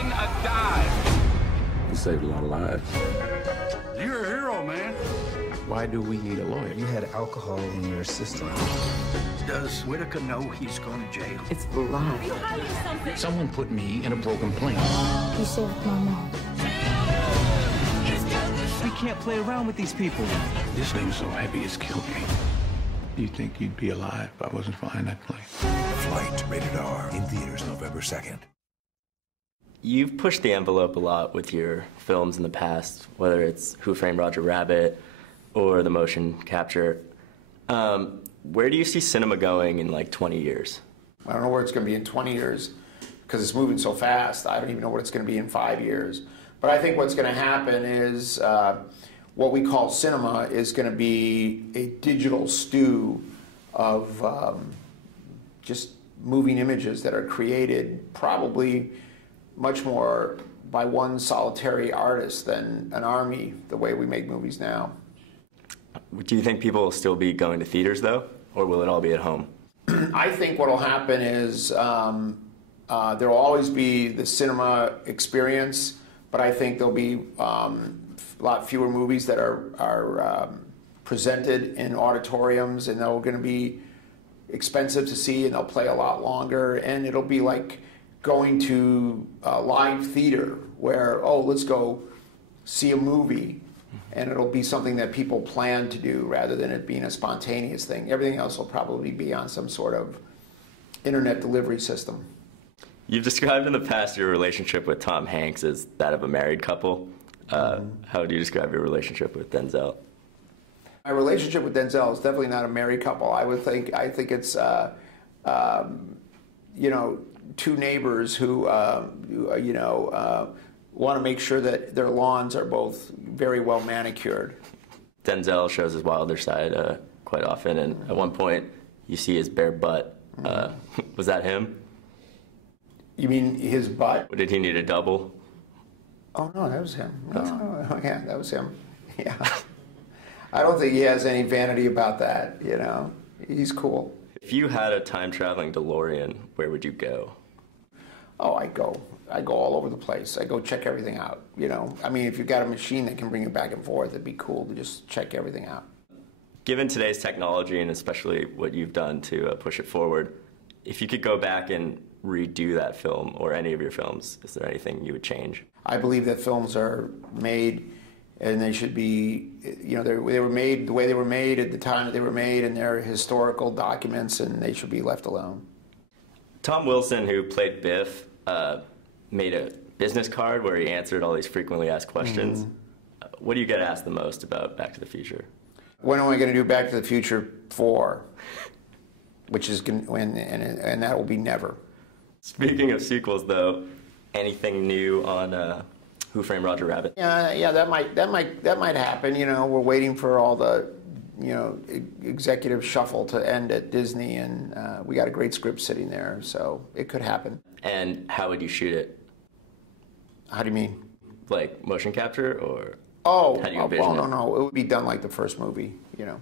taking a dive. You saved a lot of lives. You're a hero, man. Why do we need a lawyer? You had alcohol in your system. Does Whitaker know he's going to jail? It's a lie. You hiding something? Someone put me in a broken plane. You saved my mom. We can't play around with these people. This thing's so heavy it's killed me. Do you think you'd be alive if I wasn't flying that plane? Flight, rated R, in theaters November 2nd. You've pushed the envelope a lot with your films in the past, whether it's Who Framed Roger Rabbit or the motion capture. Where do you see cinema going in like 20 years? I don't know where it's going to be in 20 years because it's moving so fast. I don't even know what it's going to be in 5 years. But I think what's going to happen is what we call cinema is going to be a digital stew of just moving images that are created probably much more by one solitary artist than an army, the way we make movies now. Do you think people will still be going to theaters, though, or will it all be at home? I think what will happen is there will always be the cinema experience, but I think there'll be a lot fewer movies that are presented in auditoriums, and they're going to be expensive to see, and they'll play a lot longer, and it'll be like going to live theater where, oh, let's go see a movie, and it'll be something that people plan to do rather than it being a spontaneous thing. Everything else will probably be on some sort of internet delivery system. You've described in the past your relationship with Tom Hanks as that of a married couple. How do you describe your relationship with Denzel? My relationship with Denzel is definitely not a married couple. I think it's, you know, two neighbors who, want to make sure that their lawns are both very well manicured. Denzel shows his wilder side quite often, and at one point you see his bare butt. Was that him? You mean his butt? Or did he need a double? Oh, no, that was him. No, yeah, that was him. Yeah. I don't think he has any vanity about that, you know. He's cool. If you had a time-traveling DeLorean, where would you go? Oh, I go all over the place. I go check everything out, you know. I mean, if you've got a machine that can bring you back and forth, it'd be cool to just check everything out. Given today's technology, and especially what you've done to push it forward, if you could go back and redo that film or any of your films, is there anything you would change? I believe that films are made, and they should be, you know, they were made the way they were made at the time that they were made, and they're historical documents, and they should be left alone. Tom Wilson, who played Biff, made a business card where he answered all these frequently asked questions. What do you get asked the most about Back to the Future? When am I going to do Back to the Future 4? Which is when, and that will be never. Speaking of sequels, though, anything new on Who Framed Roger Rabbit? Yeah, that might happen. You know, we're waiting for all the, you know, executive shuffle to end at Disney, and we got a great script sitting there, so it could happen. And how would you shoot it? How do you mean? Like motion capture, or oh, how do you envision well, it? no, it would be done like the first movie, you know.